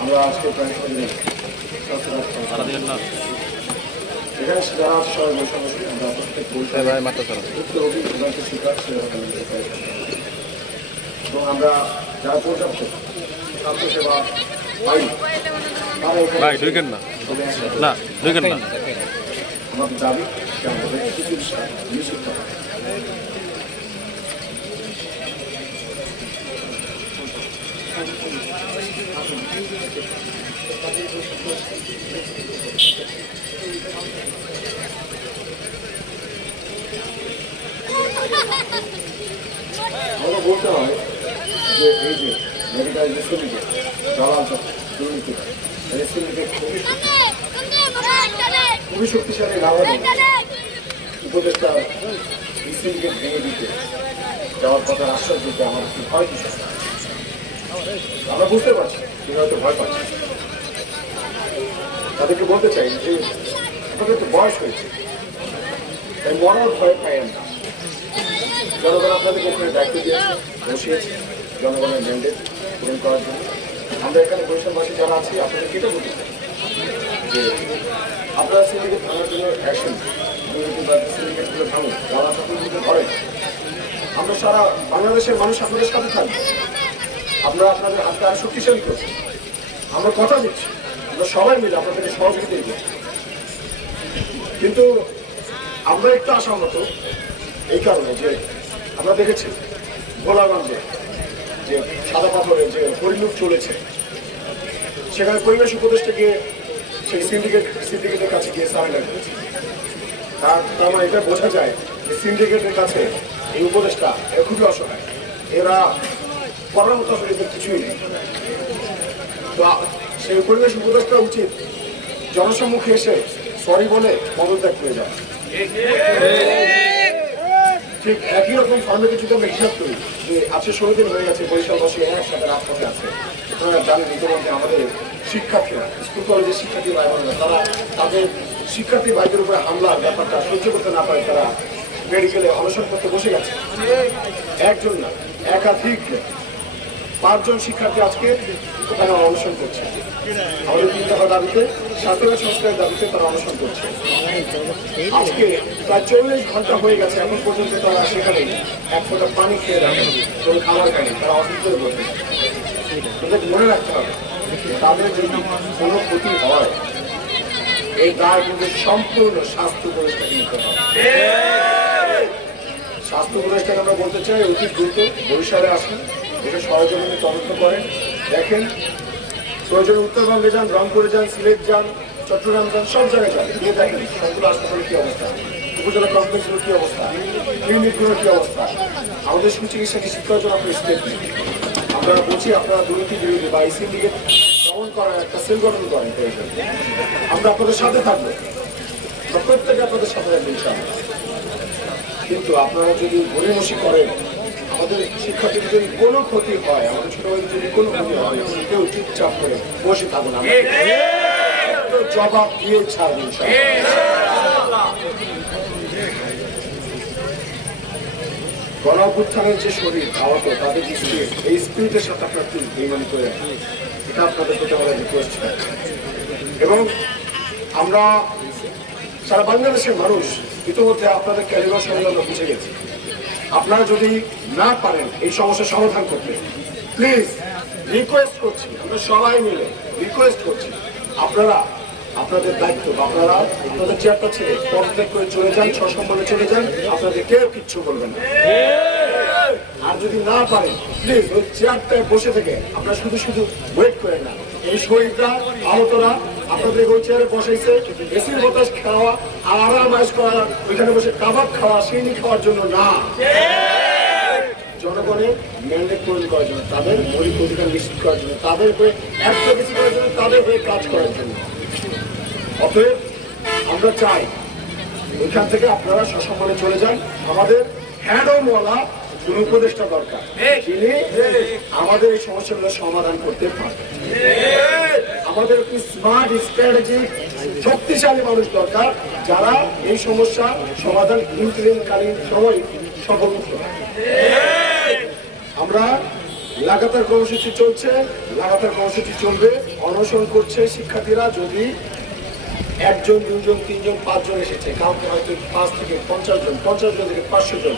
আমরা আজকে প্রায় এখানে যারা সবাই বৈষম্য আমরা প্রত্যেক অভিযোগকে স্বীকার এবং আমরা যারা পর্যাপ্ত স্বাস্থ্যসেবা পাই ভাই ঢুকেন না। না ঢুকেন না। আমাদের দাবি নিশ্চিত করা বলতে হয় যে এই যে মেডিকেল সিন্ডিকেট দালাল দুর্নীতি এই খুবই শক্তিশালী হলে উপদেষ্টা এই ভেঙে দিতে যাওয়ার কথা আশ্বাস দিতে আমার কি ভয় কিছু আমরা বুঝতে পারছি তুমি হয়তো ভয় পাচ্ছি তাদেরকে বলতে চাই যে আপনাদের তো বয়স হয়েছে। তাই মরার ভয় পাই না জনগণ আপনাদেরকে ওখানে দায়িত্ব দিয়েছে বসিয়েছে, জনগণের ম্যান্ডেট পূরণ করার জন্য। আমরা এখানে বৈশাখবাসী যারা আছি, আপনাদের কেটে বলতে যে, আপনারা সিন্ডিকেট ভাঙার জন্য অ্যাকশন দুর্নীতি বা সিন্ডিকেটগুলো ভাঙুন যারা সকলগুলো আমরা সারা বাংলাদেশের মানুষ আপনাদের সাথে থাকব আপনারা আপনাদের হাতটা আরও শক্তিশালী করছেন। আমরা কথা দিচ্ছি। আমরা সবাই মিলে আপনাদেরকে সহযোগিতা দিচ্ছি। কিন্তু আমরা একটু আশামত এই কারণে যে আমরা দেখেছি ভোলাগঞ্জে যে সাদা পাথরের যে পরিণত চলেছে, সেখানে পরিবেশ উপদেষ্টা গিয়ে সেই সিন্ডিকেট সিন্ডিকেটের কাছে গিয়ে সারেন্ডার করেছে। তার মানে এটা বোঝা যায় যে সিন্ডিকেটের কাছে এই উপদেশটা এরা খুবই অসহায়। এরা করার মতো আসলে কিছুই নেই। তো সেই পরিবেশ উপদেশটা উচিত। জনসম্মুখে এসে সরি বলে পদত্যাগ করে যায় ঠিক একই রকম ফর্মেটে যদি আমরা হিসাব করি যে আজকে ষোলো দিন হয়ে গেছে বরিশালবাসী একসাথে রাজপথে আছে, আপনারা জানেন ইতিমধ্যে আমাদের শিক্ষার্থীরা, স্কুল কলেজের শিক্ষার্থী ভাই তারা তাদের শিক্ষার্থী ভাইদের উপরে হামলার ব্যাপারটা সহ্য করতে না পারে, তারা মেডিকেলে অনশন করতে বসে গেছে। একজন না, একাধিক পাঁচজন শিক্ষার্থী আজকে ওখানে অনশন করছে। আমাদের তিন দাবিতে স্বাস্থ্য সংস্কারের দাবিতে তারা অনশন করছে। আজকে প্রায় চল্লিশ ঘণ্টা হয়ে গেছে, এখন পর্যন্ত তারা সেখানে এক ফোঁটা পানি খেয়ে রাখেন, কোনো খাবার খায়নি, তারা অসুস্থ হয়ে পড়বে মনে রাখতে হবে তাদের কোনো ক্ষতি হয় এই সম্পূর্ণ স্বাস্থ্য স্বাস্থ্য আমরা বলতে চাই এটা তদন্ত করেন দেখেন উত্তরবঙ্গে যান, রংপুরে যান সিলেট যান, চট্টগ্রাম যান, সব জায়গায় যান। গিয়ে দেখেন। সবগুলো হাসপাতালের কি অবস্থা উপজেলা কমপ্লেক্সগুলোর কি অবস্থা? ক্লিনিকগুলোর কি অবস্থা আমাদের সুচিকিৎসা নিশ্চিত করার জন্য নিন আমরা বলছি, আপনারা দুর্নীতি বিরোধী বা এই সিন্ডিকেট দমন করার একটা সেল গঠন করেন আমরা আপনাদের সাথে থাকব। প্রত্যেকে আপনাদের সাথে থাকব, ইনশাআল্লাহ। কিন্তু আপনারা যদি গড়িমসি করেন, আমাদের শিক্ষার্থীদের যদি কোনো ক্ষতি হয়, আমাদের ছোট যদি কোনো ক্ষতি হয় কেউ চুপচাপ করে বসে থাকুন আমরা জবাব দিয়ে ছাড়বেন গণ যে শরীর আহত তাদের যে এই স্পিরিটের সাথে আপনার কি বেইমানি করে? এটা আপনাদের প্রতি আমাদের রিকোয়েস্ট এবং আমরা সারা বাংলাদেশের মানুষ ইতিমধ্যে আপনাদের সঙ্গে আমরা বুঝে গেছি। আপনারা যদি না পারেন এই সমস্যার সমাধান করতে প্লিজ রিকোয়েস্ট করছি, আমরা সবাই মিলে রিকোয়েস্ট করছি। আপনারা আপনাদের দায়িত্ব আপনারা আপনাদের চেয়ারটা ছেড়ে পদত্যাগ করে চলে যান সসম্মানে চলে যান আপনাদের কেউ কিচ্ছু বলবেন না। আর যদি না পারেন প্লিজ ওই চেয়ারটায় বসে থেকে আপনারা শুধু শুধু ওয়েট করেন না। এই শরীরটা আহতরা আপনাদের ওই চেয়ারে বসাইছে এসির বাতাস খাওয়া আর আরাম আয়স করা ওইখানে বসে কাবাব খাওয়া সিনি খাওয়ার জন্য না। জনগণের ম্যান্ডেট পূরণ করার জন্য তাদের মৌলিক অধিকার নিশ্চিত করার জন্য তাদের হয়ে অ্যাডভোকেসি করার জন্য তাদের হয়ে কাজ করার জন্য। অতএব আমরা চাই এখান থেকে আপনারা সসম্মানে চলে যান। আমাদের হ্যান্ডওয়ালা কোন উপদেষ্টা দরকার, যিনি আমাদের এই সমস্যাগুলো সমাধান করতে পারবে আমাদের একটি স্মার্ট স্ট্র্যাটেজি শক্তিশালী মানুষ দরকার, যারা এই সমস্যা সমাধান ইন্টারিমকালীন সময় সফল আমরা লাগাতার কর্মসূচি চলছে, লাগাতার কর্মসূচি চলবে, অনশন করছে শিক্ষার্থীরা। যদি একজন, দুজন, তিনজন, পাঁচজন এসেছে। কাউকে হয়তো পাঁচ থেকে পঞ্চাশ জন পঞ্চাশ জন থেকে পাঁচশো জন।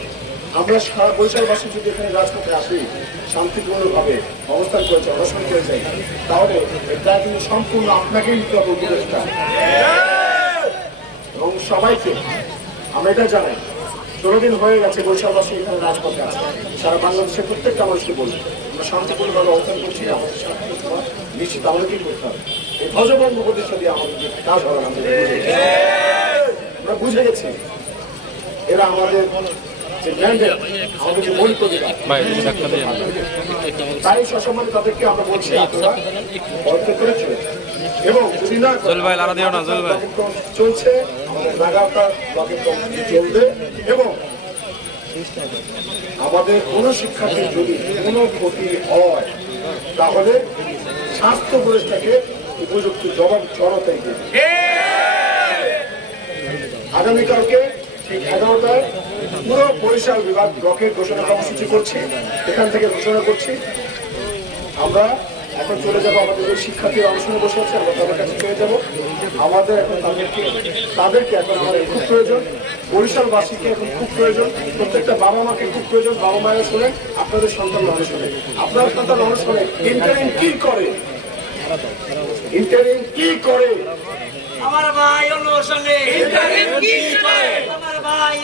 আমরা সারা বৈশাখবাসী যদি এখানে রাজপথে আসি, শান্তিপূর্ণভাবে অবস্থান করেছে অনশন করে যাই তাহলে এটা কিন্তু সম্পূর্ণ আপনাকেই নিতে হবে উপদেশটা। এবং সবাইকে আমরা এটা জানাই ষোলো দিন হয়ে গেছে বৈশাখবাসী এখানে রাজপথে আছে। সারা বাংলাদেশের প্রত্যেকটা মানুষকে বলি, আমরা শান্তিপূর্ণভাবে অবস্থান করছি, আমাদের শান্তি নিশ্চিত আমাদেরকেই করতে হবে। এই ধ্বজভঙ্গ প্রতিষ্ঠা দিয়ে আমাদের যে কাজ হবে না, আমরা বুঝে গেছি। এরা আমাদের যে ম্যান্ডেট আমাদের যে মৌলিক অধিকার ভাই ধাক্কা দিয়ে তাই সসম্মানে তাদেরকে আমরা বলছি আপনারা পদত্যাগ করে এবং যদি না চলছে আমাদের লাগাতার ব্লকের চলবে এবং আমাদের কোনো শিক্ষার্থীর যদি কোনো ক্ষতি হয় তাহলে স্বাস্থ্য উপদেষ্টাকে উপযুক্ত জবাব জনতাই দেবে আগামীকালকে ঠিক এগারোটায় পুরো বরিশাল বিভাগ ব্লকের ঘোষণা কর্মসূচি করছি। এখান থেকে ঘোষণা করছি, আমরা এখন চলে যাব আমাদের যে শিক্ষার্থীরা অনশনে বসে আছে, আমরা তাদের কাছে পেয়ে যাব। আমাদের এখন তাদেরকে তাদেরকে এখন আমাদের খুব প্রয়োজন। বরিশালবাসীকে এখন খুব প্রয়োজন। প্রত্যেকটা বাবা মাকে খুব প্রয়োজন। বাবা মায়ের শোনেন, আপনাদের সন্তান মানুষ শোনে আপনার সন্তান মানুষ শোনে ইন্টারিং কি করে? ইন্টারিং কি করে? আমার ভাই অন্য সঙ্গে। আমার ভাই